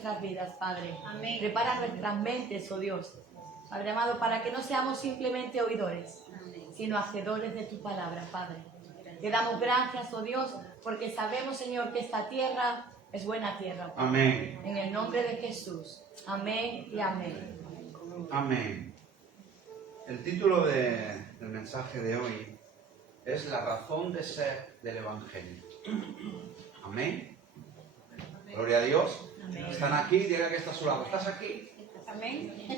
nuestras vidas, Padre. Amén. Prepara nuestras mentes, oh Dios, Padre amado, para que no seamos simplemente oidores, sino hacedores de tu palabra, Padre. Te damos gracias, oh Dios, porque sabemos, Señor, que esta tierra es buena tierra, Padre. Amén. En el nombre de Jesús. Amén y amén. Amén. El título del mensaje de hoy es la razón de ser del Evangelio. Amén. Gloria a Dios. Amén. Están aquí, diga que está a su lado. ¿Estás aquí? Amén.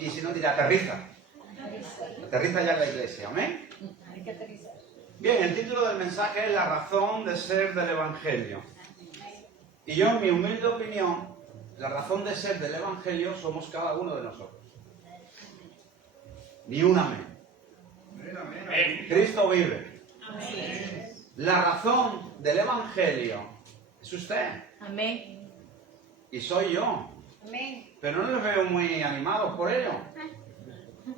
Y si no, dirá aterriza. Aterriza ya en la iglesia. Amén. Hay que aterrizar. Bien, el título del mensaje es la razón de ser del Evangelio. Y yo, en mi humilde opinión, la razón de ser del Evangelio somos cada uno de nosotros. Ni un amén. Cristo vive. La razón del Evangelio es usted. Amén. Y soy yo. Amén. Pero no les veo muy animados por ello.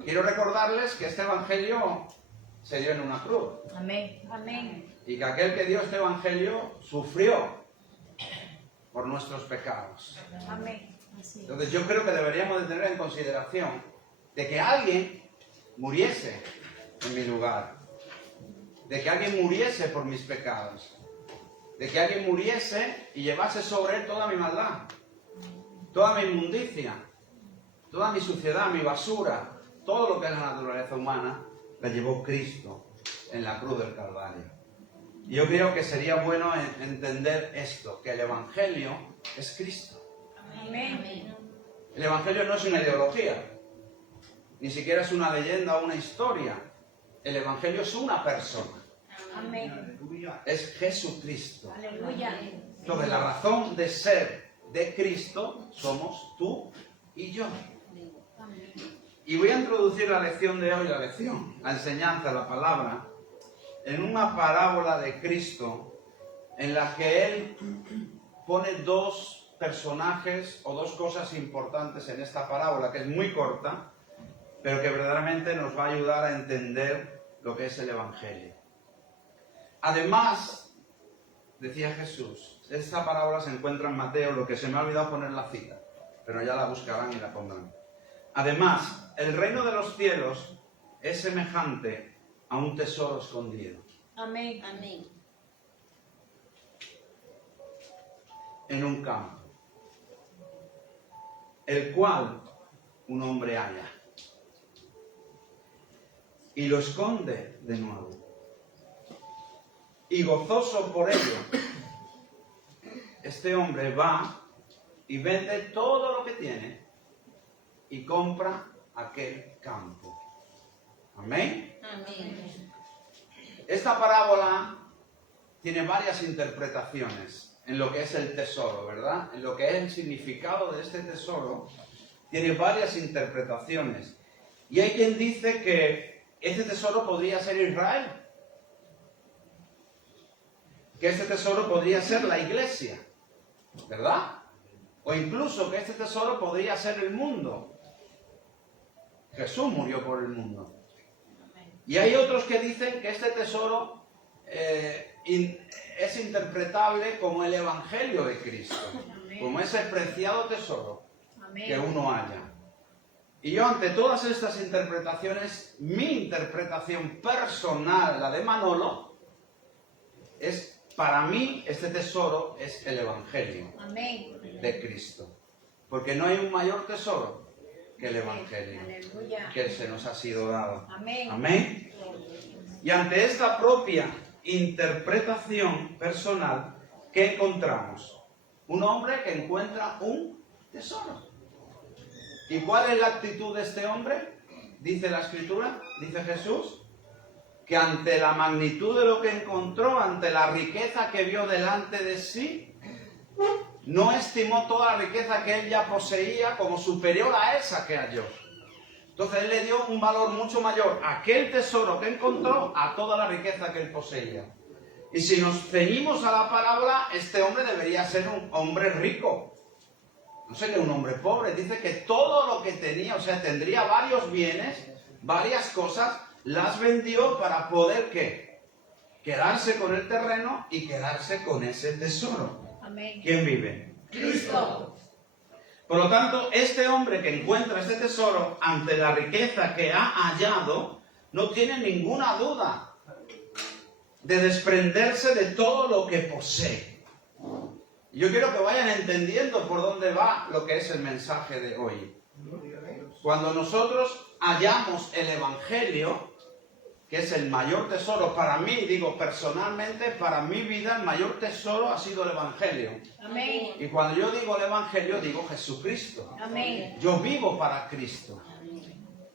Quiero recordarles que este Evangelio se dio en una cruz. Amén. Amén. Y que aquel que dio este Evangelio sufrió por nuestros pecados. Amén. Entonces yo creo que deberíamos de tener en consideración de que alguien muriese en mi lugar. De que alguien muriese por mis pecados. De que alguien muriese y llevase sobre él toda mi maldad. Toda mi inmundicia. Toda mi suciedad, mi basura. Todo lo que es la naturaleza humana la llevó Cristo en la cruz del Calvario. Y yo creo que sería bueno entender esto, que el Evangelio es Cristo. Amén. El Evangelio no es una ideología, ni siquiera es una leyenda o una historia. El Evangelio es una persona, Amén. es Jesucristo. Aleluya. Entonces la razón de ser de Cristo somos tú y yo. Y voy a introducir la lección de hoy, la enseñanza, la palabra, en una parábola de Cristo en la que Él pone dos personajes o dos cosas importantes en esta parábola, que es muy corta, pero que verdaderamente nos va a ayudar a entender lo que es el Evangelio. Además, decía Jesús, esta parábola se encuentra en Mateo, lo que se me ha olvidado poner la cita, pero ya la buscarán y la pondrán. Además, el reino de los cielos es semejante a un tesoro escondido Amén. Amén. en un campo, el cual un hombre halla y lo esconde de nuevo. Y gozoso por ello, este hombre va y vende todo lo que tiene y compra aquel campo. Amén. Amén. Esta parábola tiene varias interpretaciones en lo que es el tesoro, ¿verdad? En lo que es el significado de este tesoro, tiene varias interpretaciones. Y hay quien dice que este tesoro podría ser Israel, que este tesoro podría ser la iglesia, ¿verdad? O incluso que este tesoro podría ser el mundo. Jesús murió por el mundo. Y hay otros que dicen que este tesoro es interpretable como el Evangelio de Cristo, como ese preciado tesoro que uno halla. Y yo, ante todas estas interpretaciones, mi interpretación personal, la de Manolo, es, para mí, este tesoro es el Evangelio de Cristo. Porque no hay un mayor tesoro que el Evangelio que se nos ha sido dado. Amén. Amén. Y ante esta propia interpretación personal, ¿qué encontramos? Un hombre que encuentra un tesoro. ¿Y cuál es la actitud de este hombre? Dice la Escritura, dice Jesús, que ante la magnitud de lo que encontró, ante la riqueza que vio delante de sí, no estimó toda la riqueza que él ya poseía como superior a esa que halló. Entonces él le dio un valor mucho mayor a aquel tesoro que encontró a toda la riqueza que él poseía. Y si nos ceñimos a la parábola, este hombre debería ser un hombre rico. No sería un hombre pobre. Dice que todo lo que tenía, o sea, tendría varios bienes, varias cosas, las vendió para poder, ¿qué? Quedarse con el terreno y quedarse con ese tesoro. Amén. ¿Quién vive? Cristo. Por lo tanto, este hombre que encuentra este tesoro ante la riqueza que ha hallado, no tiene ninguna duda de desprenderse de todo lo que posee. Yo quiero que vayan entendiendo por dónde va lo que es el mensaje de hoy. Cuando nosotros hallamos el Evangelio, que es el mayor tesoro para mí, digo personalmente, para mi vida el mayor tesoro ha sido el Evangelio. Amén. Y cuando yo digo el Evangelio, digo Jesucristo. Amén. Yo vivo para Cristo.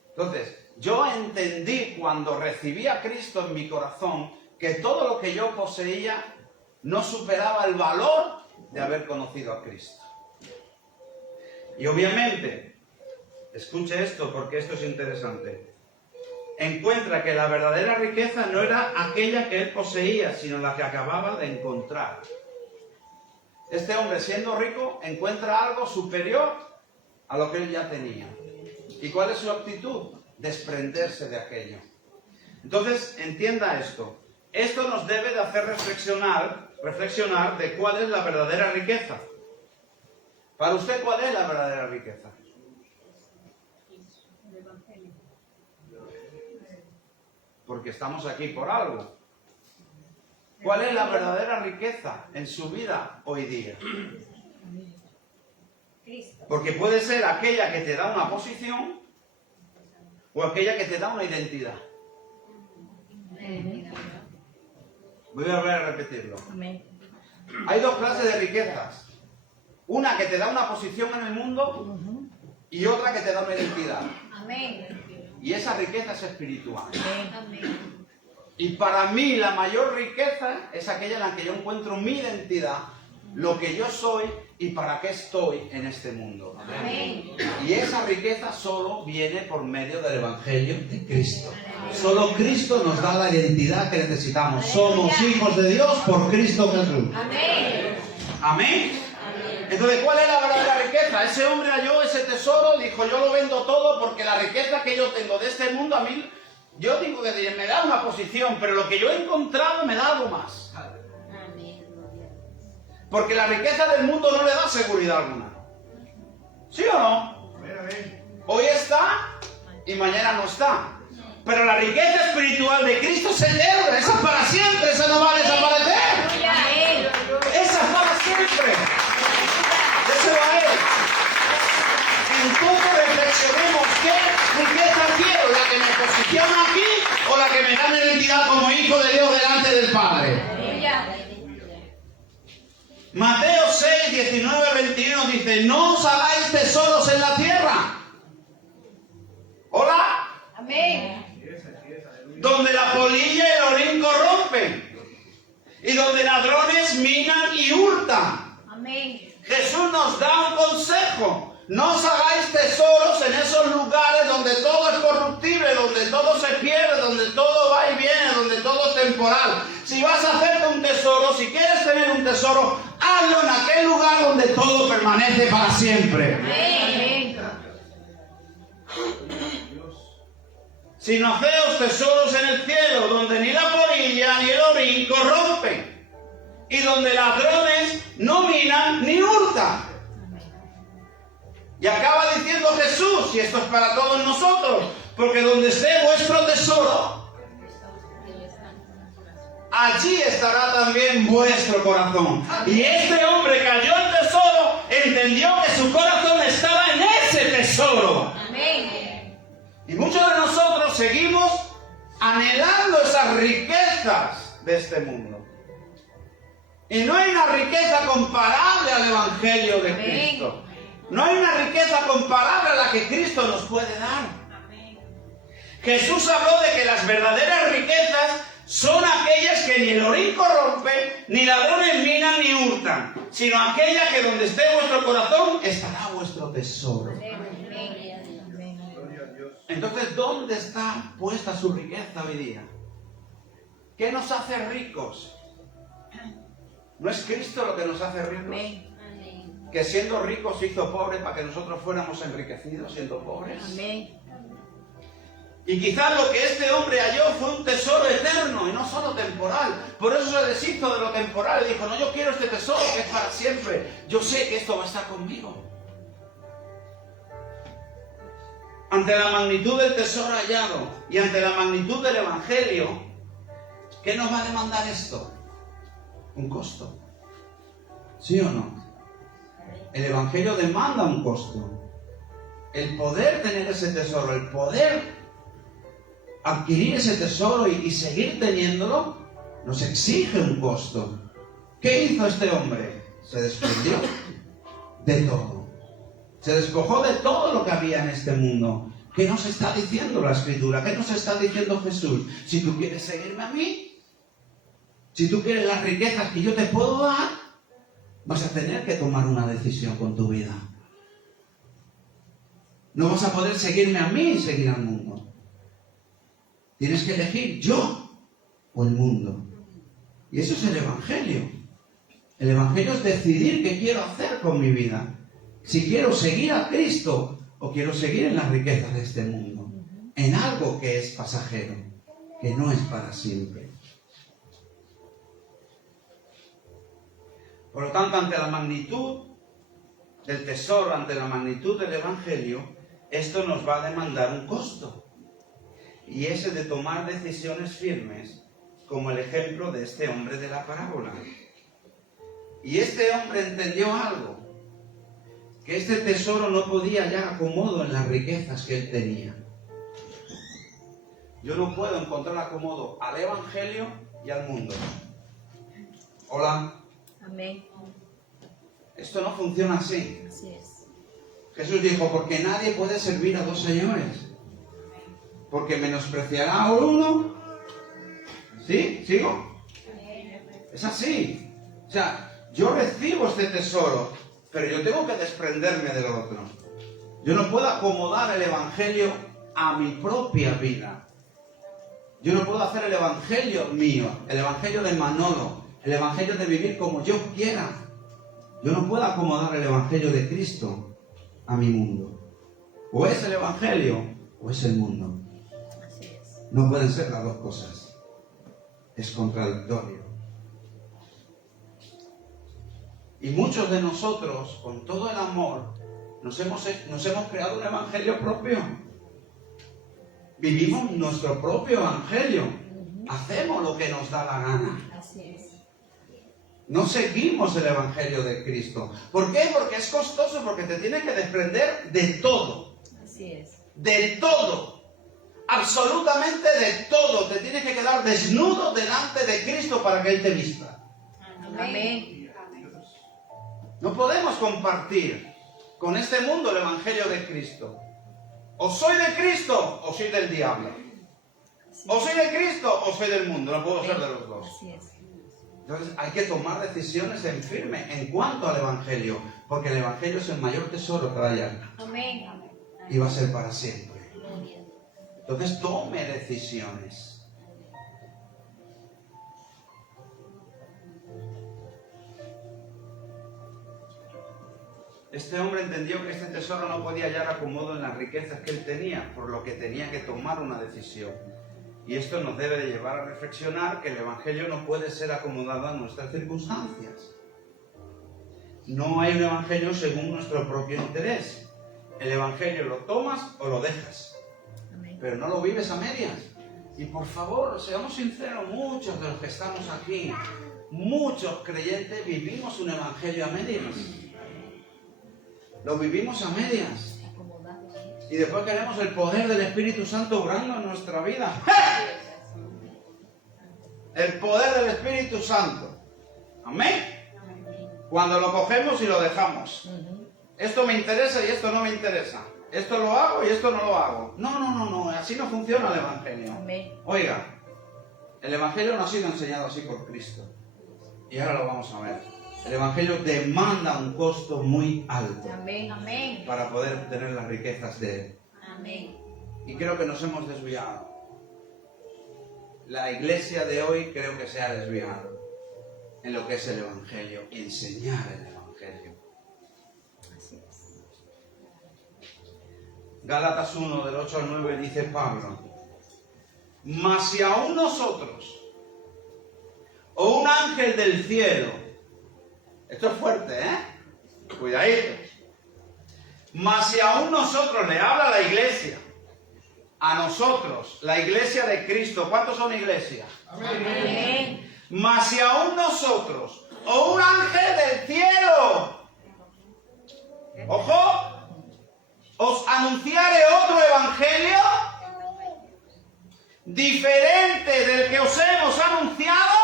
Entonces, yo entendí cuando recibí a Cristo en mi corazón que todo lo que yo poseía no superaba el valor de haber conocido a Cristo. Y obviamente, escuche esto porque esto es interesante. Encuentra que la verdadera riqueza no era aquella que él poseía, sino la que acababa de encontrar. Este hombre, siendo rico, encuentra algo superior a lo que él ya tenía. ¿Y cuál es su actitud? Desprenderse de aquello. Entonces, entienda esto. Esto nos debe de hacer reflexionar de cuál es la verdadera riqueza. Para usted, ¿cuál es la verdadera riqueza? Porque estamos aquí por algo. ¿Cuál es la verdadera riqueza en su vida hoy día? Cristo. Porque puede ser aquella que te da una posición o aquella que te da una identidad. Voy a volver a repetirlo. Amén. Hay dos clases de riquezas. Una que te da una posición en el mundo y otra que te da una identidad. Amén. Y esa riqueza es espiritual. Amén. Y para mí la mayor riqueza es aquella en la que yo encuentro mi identidad, lo que yo soy y para qué estoy en este mundo. Amén. Y esa riqueza solo viene por medio del Evangelio de Cristo. Solo Cristo nos da la identidad que necesitamos. Somos hijos de Dios por Cristo Jesús. Amén. Amén. Entonces, ¿cuál es la verdadera riqueza? Ese hombre halló ese tesoro, dijo, yo lo vendo todo porque la riqueza que yo tengo de este mundo a mí, yo digo que me da una posición, pero lo que yo he encontrado me da algo más. Porque la riqueza del mundo no le da seguridad alguna. ¿Sí o no? Hoy está y mañana no está. Pero la riqueza espiritual de Cristo es eterna, esa es para siempre, esa no va a desaparecer. Amén. Esa es para siempre. Eso va a Él. Entonces reflexionemos qué riqueza quiero, la que me posiciona aquí o la que me da mi identidad como hijo de Dios delante del Padre. Aleluya. Mateo 6, 19, 21 dice, no os hagáis tesoros en la tierra. Hola. Amén. Donde la polilla y el orín corrompen. Y donde ladrones minan y hurtan. Amén. Jesús nos da un consejo. No os hagáis tesoros en esos lugares donde todo es corruptible, donde todo se pierde, donde todo va y viene, donde todo es temporal. Si vas a hacerte un tesoro, si quieres tener un tesoro, hazlo en aquel lugar donde todo permanece para siempre. Amén. Sino haceos tesoros en el cielo, donde ni la polilla ni el orín corrompen, y donde ladrones no minan ni hurtan. Y acaba diciendo Jesús, y esto es para todos nosotros, porque donde esté vuestro tesoro, allí estará también vuestro corazón. Y este hombre que halló el tesoro, entendió que su corazón estaba en ese tesoro. Amén. Y muchos de nosotros seguimos anhelando esas riquezas de este mundo. Y no hay una riqueza comparable al Evangelio de Cristo. No hay una riqueza comparable a la que Cristo nos puede dar. Jesús habló de que las verdaderas riquezas son aquellas que ni el orín corrompe, ni ladrones minan ni hurtan, sino aquellas que donde esté vuestro corazón estará vuestro tesoro. Entonces, ¿dónde está puesta su riqueza hoy día? ¿Qué nos hace ricos? ¿No es Cristo lo que nos hace ricos? Que siendo ricos se hizo pobre para que nosotros fuéramos enriquecidos siendo pobres. Amén. Y quizás lo que este hombre halló fue un tesoro eterno y no solo temporal. Por eso se deshizo de lo temporal y dijo, no, yo quiero este tesoro que es para siempre. Yo sé que esto va a estar conmigo. Ante la magnitud del tesoro hallado y ante la magnitud del Evangelio, ¿qué nos va a demandar esto? Un costo. ¿Sí o no? El Evangelio demanda un costo. El poder tener ese tesoro, el poder adquirir ese tesoro y seguir teniéndolo, nos exige un costo. ¿Qué hizo este hombre? Se desprendió de todo. Se despojó de todo lo que había en este mundo. ¿Qué nos está diciendo la Escritura? ¿Qué nos está diciendo Jesús? Si tú quieres seguirme a mí, si tú quieres las riquezas que yo te puedo dar, vas a tener que tomar una decisión con tu vida. No vas a poder seguirme a mí y seguir al mundo. Tienes que elegir yo o el mundo. Y eso es el Evangelio. El Evangelio es decidir qué quiero hacer con mi vida. Si quiero seguir a Cristo o quiero seguir en las riquezas de este mundo. En algo que es pasajero, que no es para siempre. Por lo tanto, ante la magnitud del tesoro, ante la magnitud del Evangelio, esto nos va a demandar un costo. Y ese de tomar decisiones firmes, como el ejemplo de este hombre de la parábola. Y este hombre entendió algo, que este tesoro no podía hallar acomodo en las riquezas que él tenía. Yo no puedo encontrar acomodo al Evangelio y al mundo. Hola. Amén. Esto no funciona así. Así es. Jesús dijo, porque nadie puede servir a dos señores. Porque menospreciará a uno. ¿Sí? ¿Sigo? Es así. O sea, yo recibo este tesoro, pero yo tengo que desprenderme del otro. Yo no puedo acomodar el Evangelio a mi propia vida. Yo no puedo hacer el Evangelio mío, el Evangelio de Manolo, el Evangelio de vivir como yo quiera. Yo no puedo acomodar el Evangelio de Cristo a mi mundo. O es el Evangelio o es el mundo. No pueden ser las dos cosas. Es contradictorio. Y muchos de nosotros, con todo el amor, nos hemos creado un evangelio propio. Vivimos nuestro propio evangelio. Hacemos lo que nos da la gana. Así es. No seguimos el evangelio de Cristo. ¿Por qué? Porque es costoso, porque te tienes que desprender de todo. Así es. De todo. Absolutamente de todo. Te tienes que quedar desnudo delante de Cristo para que Él te vista. Amén. No podemos compartir con este mundo el Evangelio de Cristo. O soy de Cristo o soy del diablo. O soy de Cristo o soy del mundo. No puedo ser de los dos. Así es. Entonces hay que tomar decisiones en firme en cuanto al Evangelio. Porque el Evangelio es el mayor tesoro que hay. Amén. Y va a ser para siempre. Entonces tome decisiones. Este hombre entendió que este tesoro no podía hallar acomodo en las riquezas que él tenía, por lo que tenía que tomar una decisión. Y esto nos debe de llevar a reflexionar que el Evangelio no puede ser acomodado a nuestras circunstancias. No hay un Evangelio según nuestro propio interés. El Evangelio lo tomas o lo dejas. Pero no lo vives a medias. Y por favor, seamos sinceros, muchos de los que estamos aquí, muchos creyentes vivimos un evangelio a medias. Lo vivimos a medias. Y después queremos el poder del Espíritu Santo obrando en nuestra vida. El poder del Espíritu Santo. Amén. Cuando lo cogemos y lo dejamos. Esto me interesa y esto no me interesa. Esto lo hago y esto no lo hago. No. Así no funciona el Evangelio. Amén. Oiga, el Evangelio no ha sido enseñado así por Cristo. Y ahora lo vamos a ver. El Evangelio demanda un costo muy alto. Amén. Amén. Para poder obtener las riquezas de Él. Amén. Y creo que nos hemos desviado. La iglesia de hoy creo que se ha desviado en lo que es el Evangelio. Enseñar el Evangelio. Así es. Gálatas 1, del 8 al 9, dice Pablo: Mas si aún nosotros, o un ángel del cielo, esto es fuerte, cuidadito. Mas si aún nosotros, le habla a la iglesia, a nosotros, la iglesia de Cristo, ¿cuántos son iglesia? Amén. Mas si aún nosotros, o un ángel del cielo, ojo, os anunciare otro evangelio diferente del que os hemos anunciado,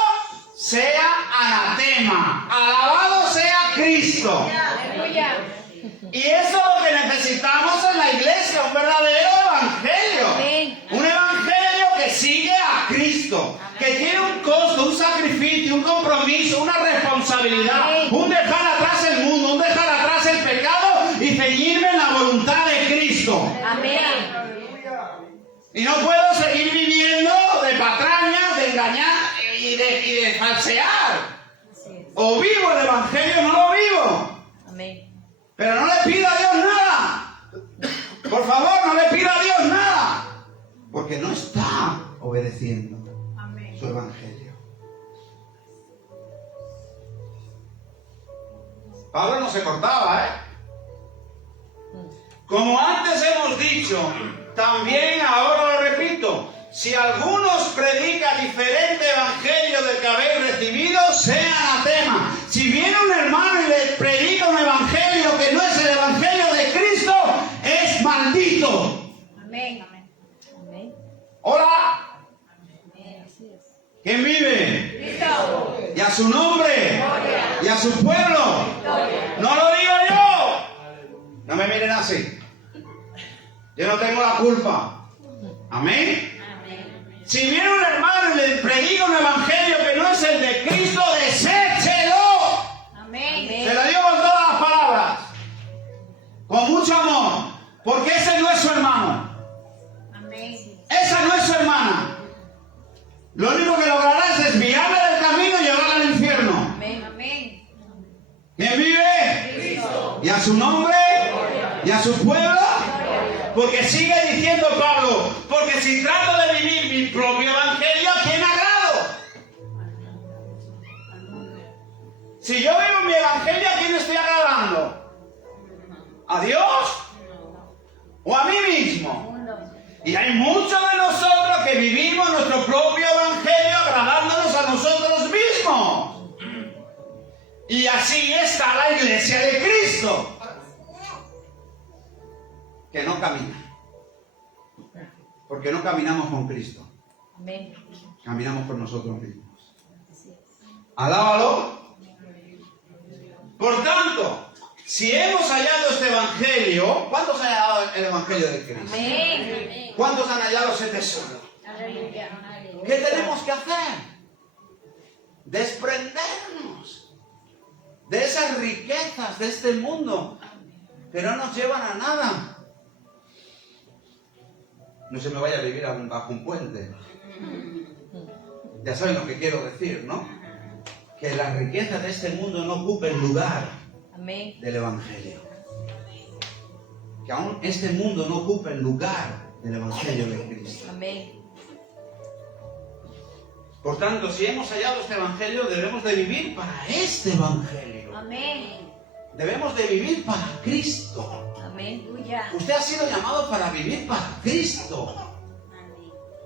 sea anatema. Alabado sea Cristo. Aleluya. Y eso es lo que necesitamos en la iglesia, un verdadero evangelio. Amén. Un evangelio que sigue a Cristo, que tiene un costo, un sacrificio, un compromiso, una responsabilidad, un dejar atrás el mundo, un dejar atrás el pecado y ceñirme en la voluntad de Cristo. Amén. Y no puedo seguir viviendo de patraña, de engañar y de falsear. Así es. O vivo el evangelio o no lo vivo. Amén. Pero no le pida a Dios nada. Por favor, no le pida a Dios nada. Porque no está obedeciendo su evangelio. Pablo no se cortaba, Como antes hemos dicho, también ahora lo repito. Si alguno os predica diferente evangelio del que habéis recibido, sea anatema. Si viene un hermano y le predica un evangelio que no es el evangelio de Cristo, es maldito. Amén. Amén. Hola, Así es. ¿quién vive? Cristo. Y a su nombre, y a su pueblo. No lo digo yo. No me miren así. Yo no tengo la culpa. Amén. Si viene un hermano y le predica un evangelio que no es el de Cristo, deséchelo. Amén. Se lo digo con todas las palabras, con mucho amor, porque ese no es su hermano, Amén. esa no es su hermana. Lo único que logrará es desviarla del camino y llevarla al infierno. Amén. Amén. ¿Quién vive? Cristo. Y a su nombre, y a su pueblo. Porque sigue diciendo Pablo, porque si trato de vivir mi propio evangelio, ¿a quién agrado? Si yo vivo mi evangelio, ¿a quién estoy agradando? ¿A Dios? ¿O a mí mismo? Y hay muchos de nosotros que vivimos nuestro propio evangelio agradándonos a nosotros mismos. Y así está la iglesia de Cristo, que no camina. Porque no caminamos con Cristo. Amén. Caminamos por nosotros mismos. Así es. Alábalo. Por tanto, si hemos hallado este evangelio, ¿cuántos han hallado el evangelio de Cristo? Amén. ¿Cuántos han hallado ese tesoro? Aleluya. ¿Qué tenemos que hacer? Desprendernos de esas riquezas de este mundo que no nos llevan a nada. No se me vaya a vivir bajo un puente. Ya saben lo que quiero decir, ¿no? Que las riquezas de este mundo no ocupen lugar Amén. del evangelio. Que aún este mundo no ocupe el lugar del evangelio de Cristo. Amén. Por tanto, si hemos hallado este evangelio, debemos de vivir para este evangelio. Amén. Debemos de vivir para Cristo. Amén. Aleluya. Usted ha sido llamado para vivir para Cristo.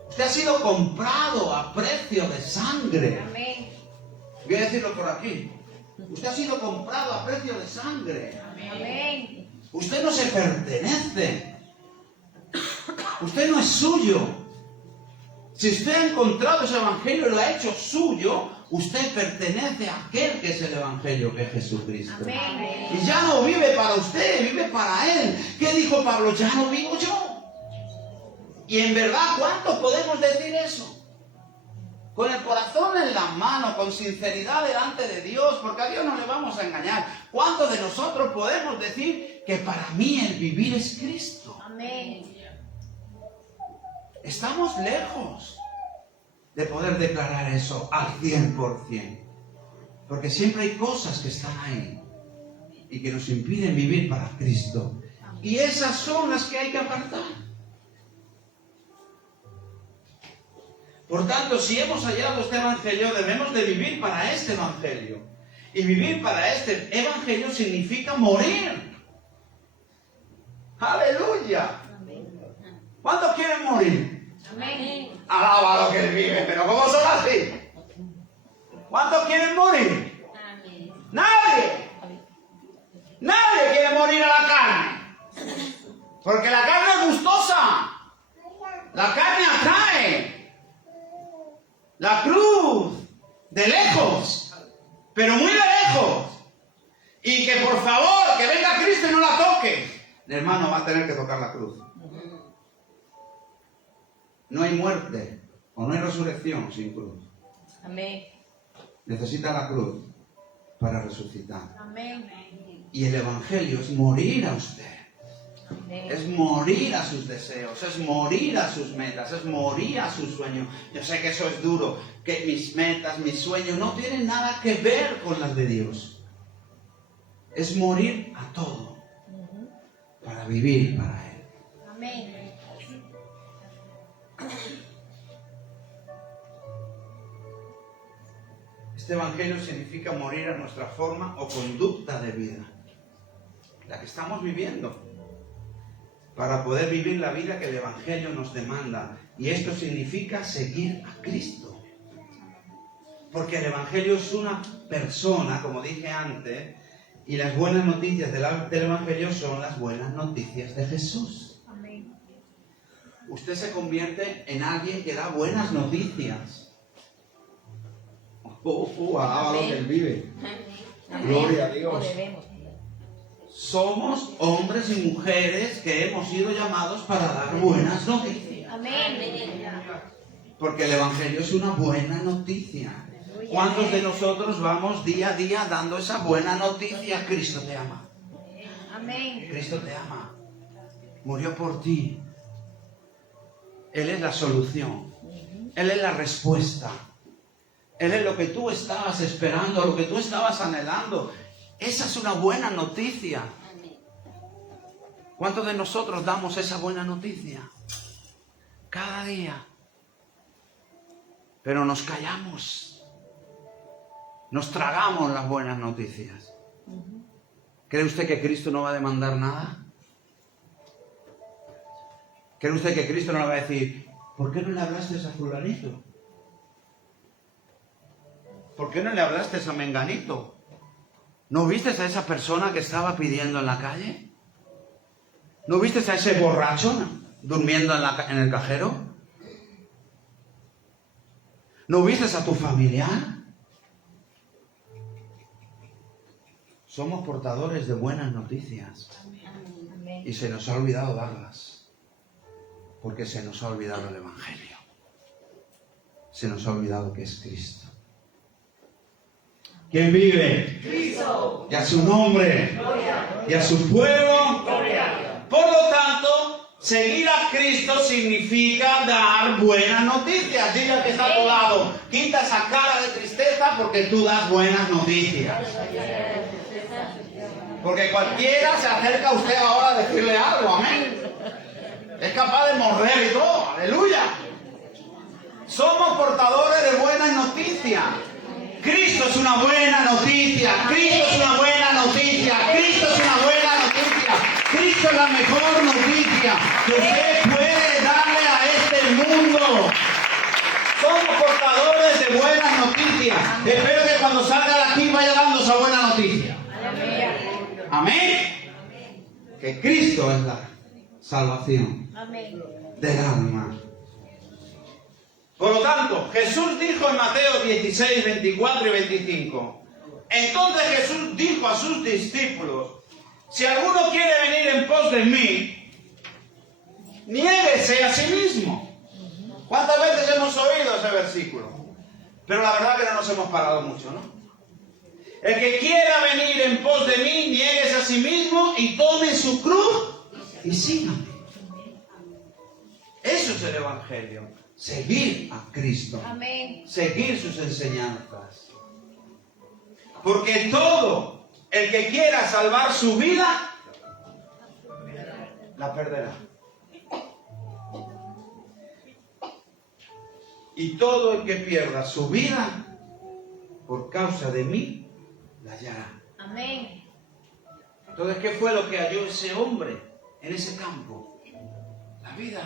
Usted ha sido comprado a precio de sangre. Amén. Voy a decirlo por aquí. Usted ha sido comprado a precio de sangre. Amén. Usted no se pertenece. Usted no es suyo. Si usted ha encontrado ese evangelio y lo ha hecho suyo, usted pertenece a aquel que es el evangelio, que es Jesucristo. Amén. Y ya no vive para usted, vive para Él. ¿Qué dijo Pablo? Ya no vivo yo. Y en verdad, ¿cuánto podemos decir eso? Con el corazón en la mano, con sinceridad delante de Dios, porque a Dios no le vamos a engañar. ¿Cuántos de nosotros podemos decir que para mí el vivir es Cristo? Amén. Estamos lejos de poder declarar eso al 100%. Porque siempre hay cosas que están ahí y que nos impiden vivir para Cristo. Y esas son las que hay que apartar. Por tanto, si hemos hallado este evangelio, debemos de vivir para este evangelio. Y vivir para este evangelio significa morir. ¡Aleluya! ¿Cuántos quieren morir? Amén. Alaba a los que viven, pero ¿cómo son así? ¿Cuántos quieren morir? Amén. ¡Nadie! Nadie quiere morir a la carne. Porque la carne es gustosa. La carne atrae. La cruz, de lejos, pero muy de lejos. Y que por favor, que venga Cristo y no la toque. El hermano va a tener que tocar la cruz. No hay muerte o no hay resurrección sin cruz. Amén. Necesita la cruz para resucitar. Amén. Y el evangelio es morir a usted. Amén. Es morir a sus deseos, es morir a sus metas, es morir a sus sueños. Yo sé que eso es duro, que mis metas, mis sueños no tienen nada que ver con las de Dios. Es morir a todo para vivir para Él. Amén. Este evangelio significa morir a nuestra forma o conducta de vida, la que estamos viviendo, para poder vivir la vida que el evangelio nos demanda. Y esto significa seguir a Cristo. Porque el evangelio es una persona, como dije antes, y las buenas noticias del evangelio son las buenas noticias de Jesús. Amén. Usted se convierte en alguien que da buenas noticias. Alaba lo que Él vive. Amén. Gloria a O Dios. debemos. Somos hombres y mujeres que hemos sido llamados para dar buenas noticias. Amén. Porque el evangelio es una buena noticia. ¿Cuántos de nosotros vamos día a día dando esa buena noticia? Cristo te ama. Amén. Cristo te ama. Murió por ti. Él es la solución. Él es la respuesta. Él es lo que tú estabas esperando, lo que tú estabas anhelando. Esa es una buena noticia. ¿Cuántos de nosotros damos esa buena noticia? Cada día. Pero nos callamos. Nos tragamos las buenas noticias. ¿Cree usted que Cristo no va a demandar nada? ¿Cree usted que Cristo no le va a decir, ¿por qué no le hablaste a fulanito? ¿Por qué no le hablaste a menganito? ¿No viste a esa persona que estaba pidiendo en la calle? ¿No viste a ese borracho durmiendo en el cajero? ¿No viste a tu familiar? Somos portadores de buenas noticias. Amén. Y se nos ha olvidado darlas. Porque se nos ha olvidado el Evangelio. Se nos ha olvidado que es Cristo. ¿Quién vive? Cristo. Y a su nombre. Y a su pueblo. Por lo tanto, seguir a Cristo significa dar buenas noticias. Dile al que está a tu lado, quita esa cara de tristeza porque tú das buenas noticias. Porque cualquiera se acerca a usted ahora a decirle algo, amén. Es capaz de morder y todo, aleluya. Somos portadores de buenas noticias. Cristo es una buena noticia. Cristo es una buena noticia. Cristo es una buena noticia. Cristo es la mejor noticia que usted puede darle a este mundo. Somos portadores de buenas noticias. Espero que cuando salga de aquí vaya dando esa buena noticia. Amén. Que Cristo es la salvación Amén. del alma. Por lo tanto, Jesús dijo en Mateo 16, 24 y 25. Entonces Jesús dijo a sus discípulos, si alguno quiere venir en pos de mí, niéguese a sí mismo. ¿Cuántas veces hemos oído ese versículo? Pero la verdad que no nos hemos parado mucho, ¿no? El que quiera venir en pos de mí, niéguese a sí mismo y tome su cruz y sígame. Eso es el Evangelio. Seguir a Cristo. Amén. Seguir sus enseñanzas. Porque todo el que quiera salvar su vida, la perderá. Y todo el que pierda su vida por causa de mí, la hallará. Amén. Entonces, ¿qué fue lo que halló ese hombre en ese campo? La vida.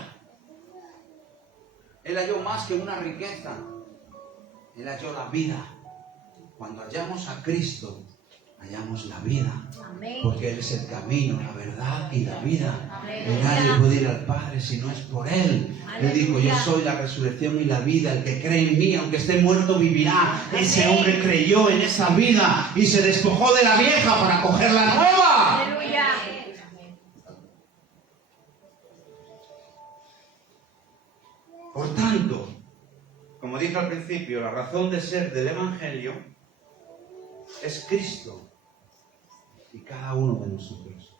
Él halló más que una riqueza. Él halló la vida. Cuando hallamos a Cristo, hallamos la vida. Amén. Porque Él es el camino, la verdad y la vida. Amén. Y nadie puede ir al Padre si no es por Él. Él dijo, yo soy la resurrección y la vida. El que cree en mí, aunque esté muerto, vivirá. Ese hombre creyó en esa vida y se despojó de la vieja para coger la nueva. Aleluya. Por tanto, como dije al principio, la razón de ser del Evangelio es Cristo y cada uno de nosotros.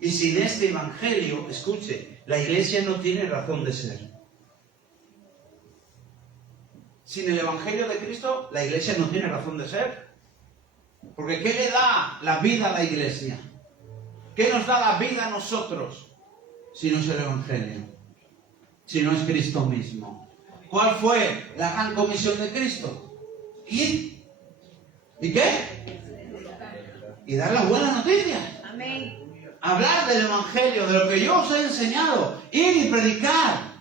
Y sin este Evangelio, escuche, la iglesia no tiene razón de ser. Sin el Evangelio de Cristo, la iglesia no tiene razón de ser. Porque ¿qué le da la vida a la iglesia? ¿Qué nos da la vida a nosotros? Si no es el Evangelio, si no es Cristo mismo. ¿Cuál fue la gran comisión de Cristo? Ir. ¿Y qué? Y dar las buenas noticias. Amén. Hablar del Evangelio, de lo que yo os he enseñado. Ir y predicar.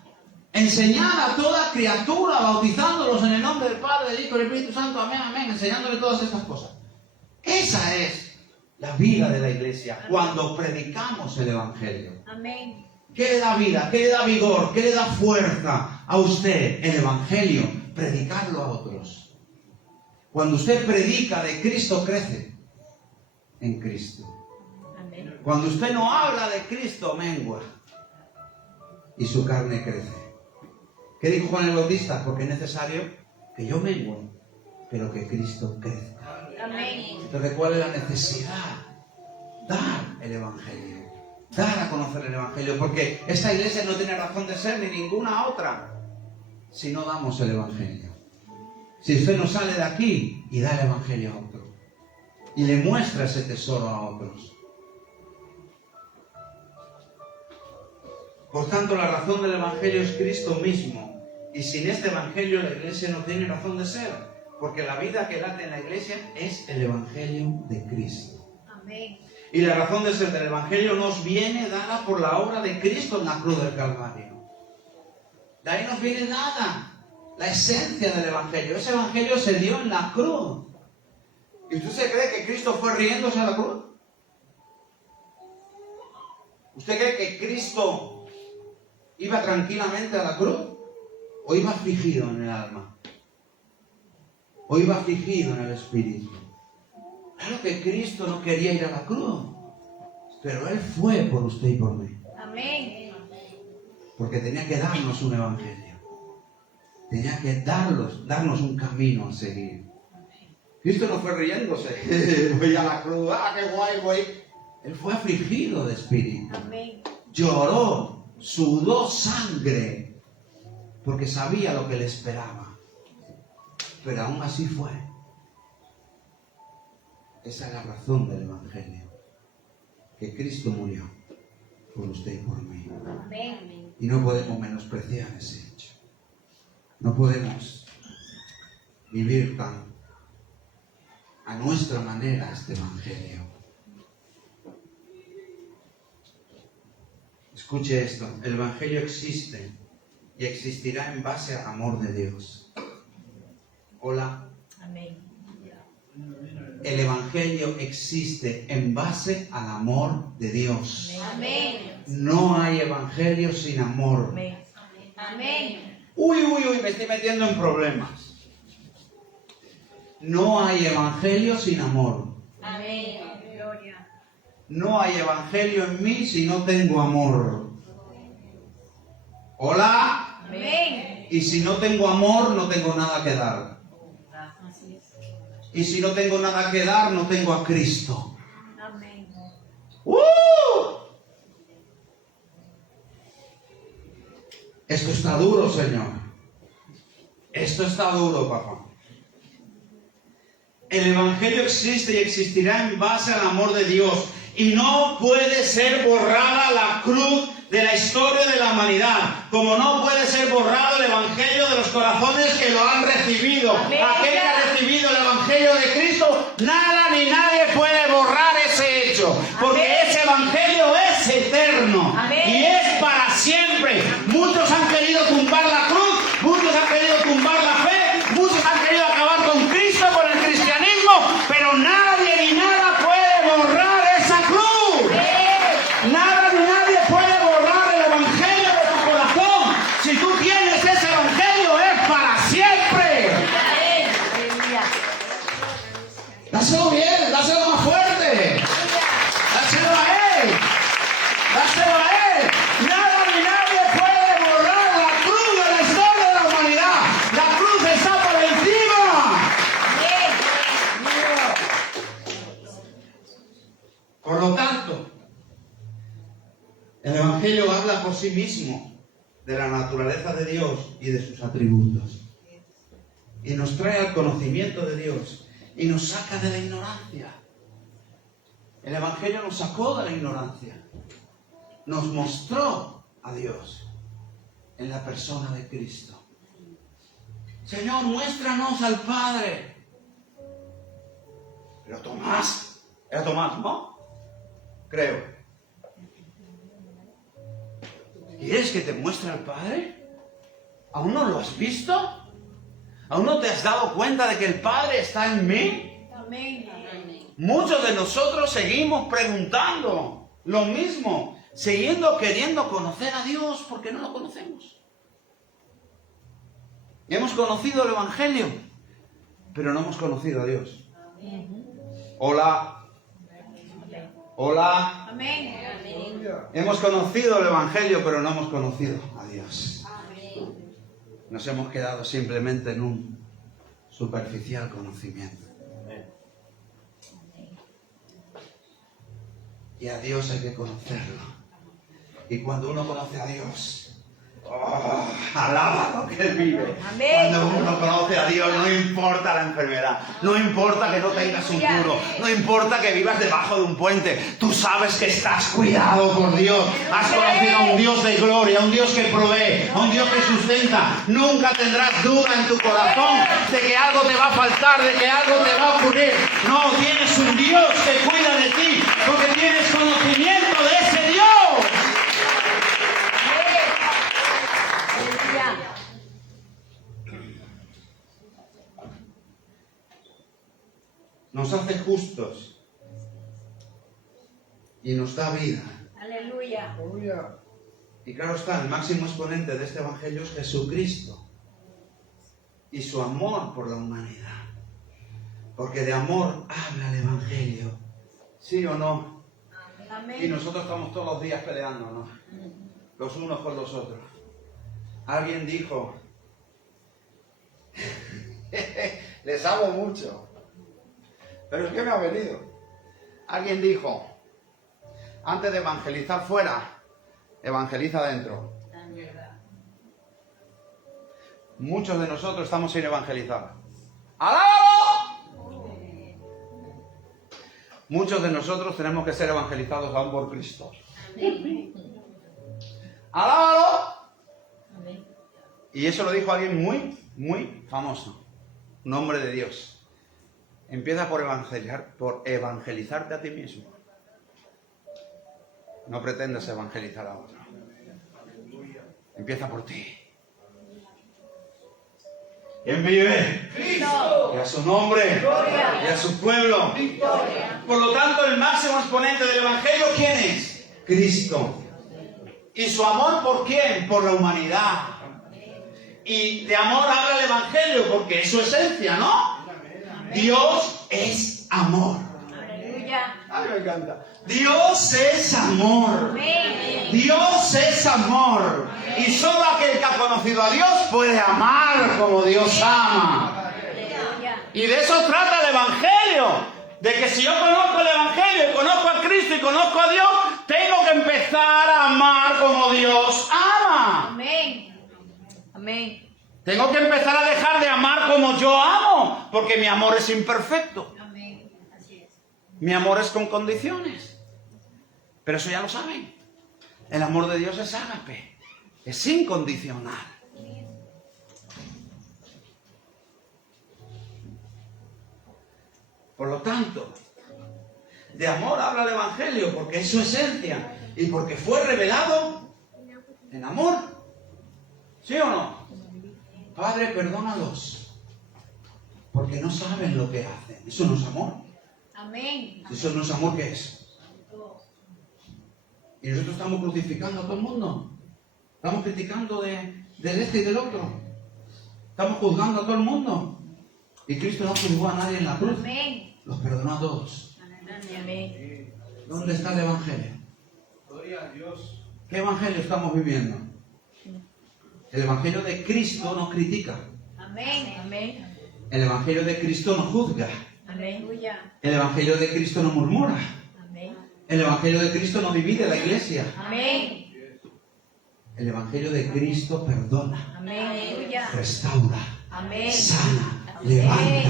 Enseñar a toda criatura, bautizándolos en el nombre del Padre, del Hijo y del Espíritu Santo. Amén, amén. Enseñándole todas estas cosas. Esa es la vida de la iglesia. Cuando predicamos el Evangelio. Amén. ¿Qué le da vida? ¿Qué le da vigor? ¿Qué le da fuerza a usted? El Evangelio. Predicarlo a otros. Cuando usted predica de Cristo, crece en Cristo. Amén. Cuando usted no habla de Cristo, mengua. Y su carne crece. ¿Qué dijo Juan el Bautista? Porque es necesario que yo mengue, pero que Cristo crezca. Amén. Entonces, ¿cuál es la necesidad? Dar el Evangelio. Dar a conocer el Evangelio. Porque esta iglesia no tiene razón de ser ni ninguna otra si no damos el Evangelio. Si usted no sale de aquí y da el Evangelio a otro y le muestra ese tesoro a otros. Por tanto, la razón del Evangelio es Cristo mismo. Y sin este Evangelio la iglesia no tiene razón de ser. Porque la vida que late en la iglesia es el Evangelio de Cristo. Amén. Y la razón de ser del Evangelio nos viene dada por la obra de Cristo en la cruz del Calvario. De ahí nos viene nada. La esencia del Evangelio. Ese Evangelio se dio en la cruz. ¿Y usted se cree que Cristo fue riéndose a la cruz? ¿Usted cree que Cristo iba tranquilamente a la cruz? ¿O iba afligido en el alma? ¿O iba afligido en el espíritu? Claro que Cristo no quería ir a la cruz. Pero Él fue por usted y por mí. Amén. Porque tenía que darnos un Evangelio. Tenía que darnos un camino a seguir. Cristo no fue riéndose. Voy a la cruz, qué guay, voy. Él fue afligido de espíritu. Amén. Lloró, sudó sangre, porque sabía lo que le esperaba. Pero aún así fue. Esa es la razón del Evangelio. Que Cristo murió por usted y por mí. Amén. Y no podemos menospreciar ese hecho. No podemos vivir tan a nuestra manera este Evangelio. Escuche esto, el Evangelio existe y existirá en base al amor de Dios. Hola. Amén. El Evangelio existe en base al amor de Dios. Amén. No hay Evangelio sin amor. Amén. Amén. Uy, me estoy metiendo en problemas. No hay Evangelio sin amor. Amén. Gloria. No hay Evangelio en mí si no tengo amor. Hola. Amén. Y si no tengo amor, no tengo nada que dar. Así es. Y si no tengo nada que dar, no tengo a Cristo. Amén. Esto está duro, Señor. Esto está duro, papá. El Evangelio existe y existirá en base al amor de Dios. Y no puede ser borrada la cruz de la historia de la humanidad, como no puede ser borrado el Evangelio de los corazones que lo han recibido. Amén. Aquel que ha recibido el Evangelio de Cristo, nada ni nadie puede borrar ese hecho, porque Amén. ese Evangelio es eterno. Amén. Y es para siempre. Muchos han querido tumbar la cruz, muchos han querido tumbar la fe, muchos han querido acabar con Cristo, con el cristianismo, pero nadie ni nada puede borrar esa cruz. Nada ni nadie puede borrar el Evangelio de tu corazón. Si tú tienes ese Evangelio, es para siempre. Aleluya. Dáselo bien, dáselo más fuerte. Dáselo a Él. Dáselo a Él. Nada ni nadie puede borrar la cruz de la historia de la humanidad. La cruz está por encima. Por lo tanto, el Evangelio habla por sí mismo de la naturaleza de Dios y de sus atributos. Y nos trae al conocimiento de Dios y nos saca de la ignorancia. El Evangelio nos sacó de la ignorancia. Nos mostró a Dios en la persona de Cristo. Señor, muéstranos al Padre. Pero Tomás, era Tomás, ¿no? Creo. ¿Quieres que te muestre al Padre? ¿Aún no lo has visto? ¿Aún no te has dado cuenta de que el Padre está en mí? Amén. Muchos de nosotros seguimos preguntando lo mismo, siguiendo queriendo conocer a Dios porque no lo conocemos. Hemos conocido el Evangelio, pero no hemos conocido a Dios. Hola. Hola. Amén. Hemos conocido el Evangelio, pero no hemos conocido a Dios. Nos hemos quedado simplemente en un superficial conocimiento. Y a Dios hay que conocerlo. Y cuando uno conoce a Dios, alaba lo que Él vive. Amén. Cuando uno conoce a Dios, no importa la enfermedad, no importa que no tengas un duro, no importa que vivas debajo de un puente. Tú sabes que estás cuidado por Dios. Has conocido a un Dios de gloria, a un Dios que provee, a un Dios que sustenta. Nunca tendrás duda en tu corazón de que algo te va a faltar, de que algo te va a ocurrir. No, tienes un Dios que cuida de ti, porque tienes conocimiento de ese Dios. Aleluya. Nos hace justos y nos da vida. Aleluya. Y claro está, el máximo exponente de este Evangelio es Jesucristo y su amor por la humanidad. Porque de amor habla el Evangelio. ¿Sí o no? Y Amén. nosotros estamos todos los días peleando, ¿no? Los unos con los otros. Alguien dijo, les amo mucho, pero es que me ha venido. Alguien dijo, antes de evangelizar fuera, evangeliza dentro. Muchos de nosotros estamos sin evangelizar. ¡Alábalo! Muchos de nosotros tenemos que ser evangelizados aún por Cristo. ¡Alábalo! Y eso lo dijo alguien muy, muy famoso. Un hombre de Dios. Empieza por evangelizarte a ti mismo. No pretendas evangelizar a otro. Empieza por ti. ¿Quién vive? Cristo. Y a su nombre. Gloria. Y a su pueblo. Victoria. Por lo tanto, el máximo exponente del Evangelio, ¿quién es? Cristo. ¿Y su amor por quién? Por la humanidad. Y de amor habla el Evangelio porque es su esencia, ¿no? Dios es amor. Aleluya. Ay, me encanta. Dios es amor. Amén. Dios es amor. Y solo aquel que ha conocido a Dios puede amar como Dios ama. Aleluya. Y de eso trata el Evangelio. De que si yo conozco el Evangelio y conozco a Cristo y conozco a Dios, tengo que empezar a amar como Dios ama. Amén. Amén. Tengo que empezar a dejar de amar como yo amo, porque mi amor es imperfecto. Amén. Así es. Mi amor es con condiciones. Pero eso ya lo saben. El amor de Dios es ágape, es incondicional. Por lo tanto, de amor habla el Evangelio porque es su esencia y porque fue revelado en amor. ¿Sí o no? Padre, perdónalos porque no saben lo que hacen. Eso no es amor. Amén. Si eso no es amor, ¿qué es? Y nosotros estamos crucificando a todo el mundo. Estamos criticando del este y del otro. Estamos juzgando a todo el mundo. Y Cristo no juzgó a nadie en la cruz. Amén. Los perdonó a todos. Amén. ¿Dónde está el Evangelio? Gloria a Dios. ¿Qué Evangelio estamos viviendo? El Evangelio de Cristo no critica. Amén. Amén. El Evangelio de Cristo no juzga. Amén. Aleluya. El Evangelio de Cristo no murmura. Amén. El Evangelio de Cristo no divide la iglesia. Amén. El Evangelio de Cristo perdona, Amén. Aleluya. restaura, Amén. sana, levanta,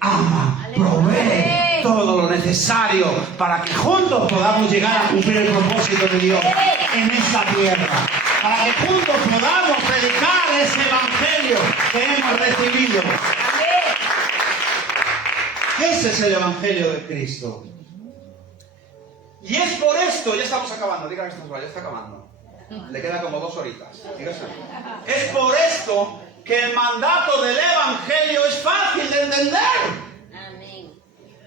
ama, provee todo lo necesario para que juntos podamos llegar a cumplir el propósito de Dios en esta tierra. Para que juntos podamos predicar ese Evangelio que hemos recibido. Ese es el Evangelio de Cristo. Y es por esto, ya estamos acabando, diga que ya está acabando. Le queda como 2 horitas. Dígase. Es por esto que el mandato del Evangelio es fácil de entender. Amén.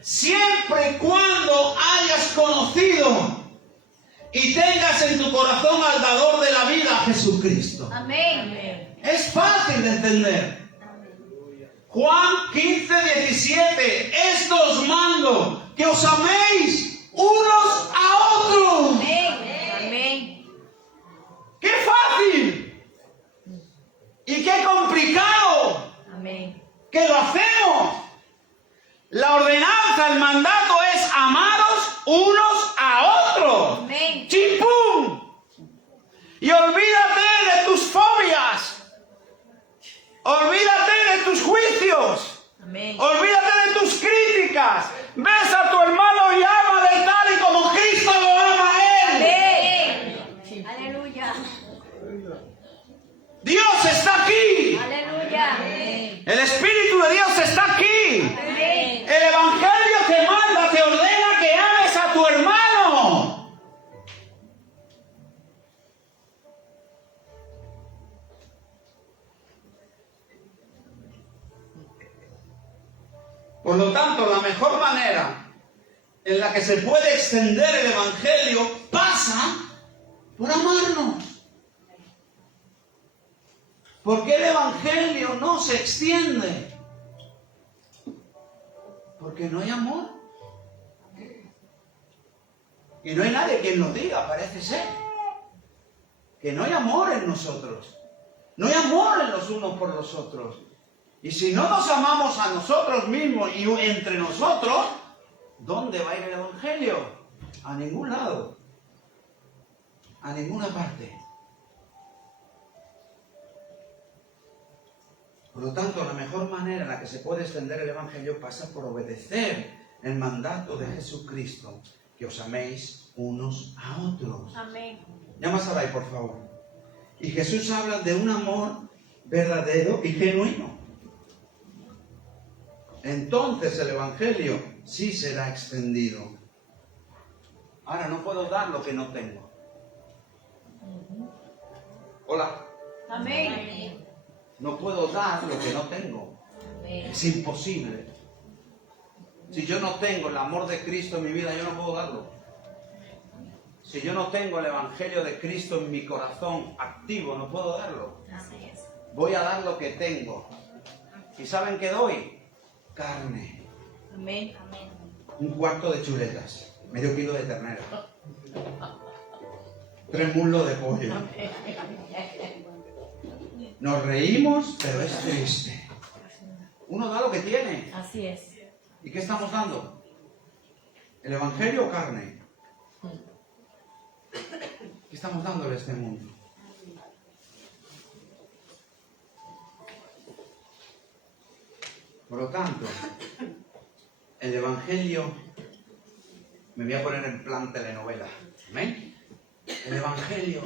Siempre y cuando hayas conocido y tengas en tu corazón al dador de la vida, Jesucristo. Amén. Es fácil de entender. Juan 15:17. Esto os mando, que os améis unos a otros. Amén. ¡Qué fácil! ¡Y qué complicado! Amén. ¡Que lo hacemos! La ordenanza, el mandato es amaros unos a otros. Amén. ¡Chimpum! Y olvídate de tus fobias. Olvídate de tus juicios. Amén. Olvídate de tus críticas. Ves a tu hermano y ámale tal y como Cristo lo ama a él. Amén. Aleluya. Dios está aquí. Aleluya. El Espíritu de Dios está aquí. Amén. El Evangelio te manda, te ordena que ames a tu hermano. Por lo tanto, la mejor manera en la que se puede extender el Evangelio pasa por amarnos. ¿Por qué el Evangelio no se extiende? Porque no hay amor. Y no hay nadie quien lo diga, parece ser. Que no hay amor en nosotros. No hay amor en los unos por los otros. Y si no nos amamos a nosotros mismos y entre nosotros, ¿dónde va a ir el Evangelio? A ningún lado. A ninguna parte. Por lo tanto, la mejor manera en la que se puede extender el Evangelio pasa por obedecer el mandato de Jesucristo, que os améis unos a otros. Amén. Llama a Sarai, por favor. Y Jesús habla de un amor verdadero y genuino. Entonces el Evangelio sí será extendido. Ahora no puedo dar lo que no tengo. Hola. Amén. No puedo dar lo que no tengo. Es imposible. Si yo no tengo el amor de Cristo en mi vida, yo no puedo darlo. Si yo no tengo el Evangelio de Cristo en mi corazón activo, no puedo darlo. Así es. Voy a dar lo que tengo. ¿Y saben qué doy? Carne. Amén. Un cuarto de chuletas. Medio kilo de ternera. 3 muslos de pollo. Nos reímos, pero es triste. Uno da lo que tiene. Así es. ¿Y qué estamos dando? ¿El Evangelio o carne? ¿Qué estamos dándole a este mundo? Por lo tanto, el Evangelio, me voy a poner en plan telenovela. ¿Amén? El Evangelio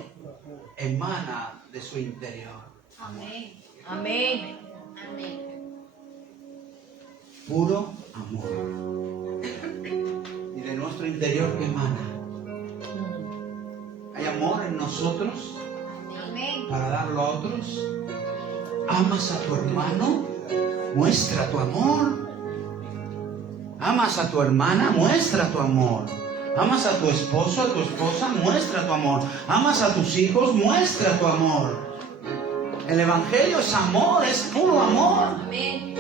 emana de su interior. Amén. Amén. Puro amor. Y de nuestro interior que emana. Hay amor en nosotros Amén. para darlo a otros. Amas a tu hermano, muestra tu amor. Amas a tu hermana, muestra tu amor. Amas a tu esposo, a tu esposa, muestra tu amor. Amas a tus hijos, muestra tu amor. El Evangelio es amor, es puro amor. Amén.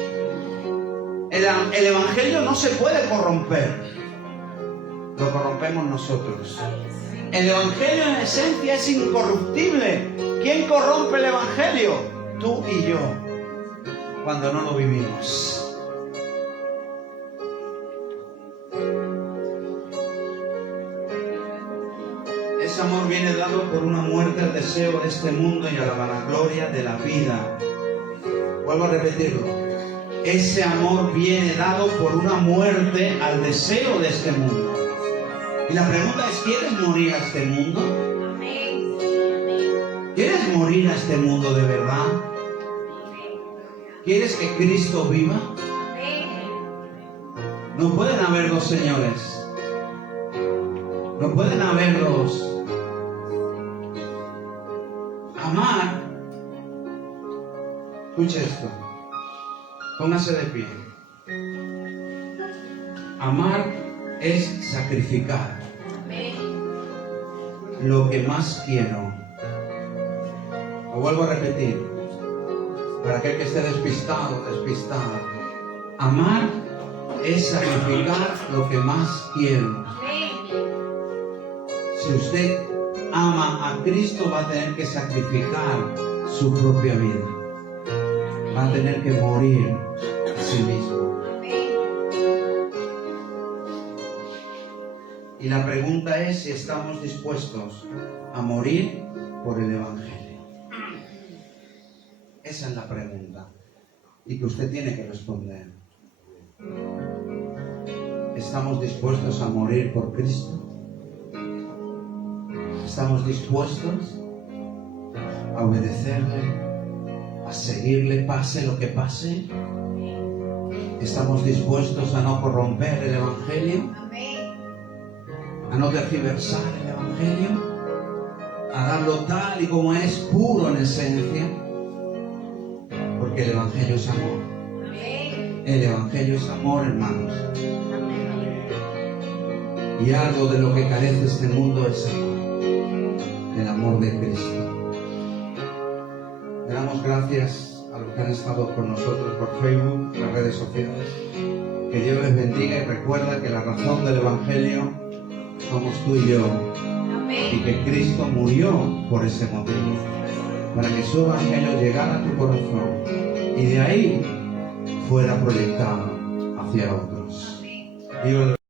El Evangelio no se puede corromper. Lo corrompemos nosotros. El Evangelio en esencia es incorruptible. ¿Quién corrompe el Evangelio? Tú y yo, cuando no lo vivimos. Ese amor viene dado por una muerte al deseo de este mundo y a la vanagloria de la vida. Vuelvo a repetirlo. Ese amor viene dado por una muerte al deseo de este mundo. Y la pregunta es, ¿quieres morir a este mundo? Amén. ¿Quieres morir a este mundo de verdad? ¿Quieres que Cristo viva? Amén. No pueden haber dos señores. No pueden haber dos. Amar. Escuche esto. Póngase de pie. Amar es sacrificar Amén. lo que más quiero. Lo vuelvo a repetir. Para aquel que esté despistado, despistada. Amar es sacrificar lo que más quiero. Amén. Si usted ama a Cristo, va a tener que sacrificar su propia vida. Va a tener que morir a sí mismo. Amén. Y la pregunta es si estamos dispuestos a morir por el Evangelio. Esa es la pregunta. Y que usted tiene que responder. ¿Estamos dispuestos a morir por Cristo? ¿Estamos dispuestos a obedecerle, a seguirle pase lo que pase? ¿Estamos dispuestos a no corromper el Evangelio? Amén. ¿A no tergiversar el Evangelio? ¿A darlo tal y como es, puro en esencia? Porque el Evangelio es amor. Amén. El Evangelio es amor, hermanos. Y algo de lo que carece este mundo es amor. El amor de Cristo. Le damos gracias a los que han estado con nosotros por Facebook, las redes sociales. Que Dios les bendiga y recuerda que la razón del Evangelio somos tú y yo. Y Amén. que Cristo murió por ese motivo. Para que su Evangelio llegara a tu corazón y de ahí fuera proyectado hacia otros. Amén. Dios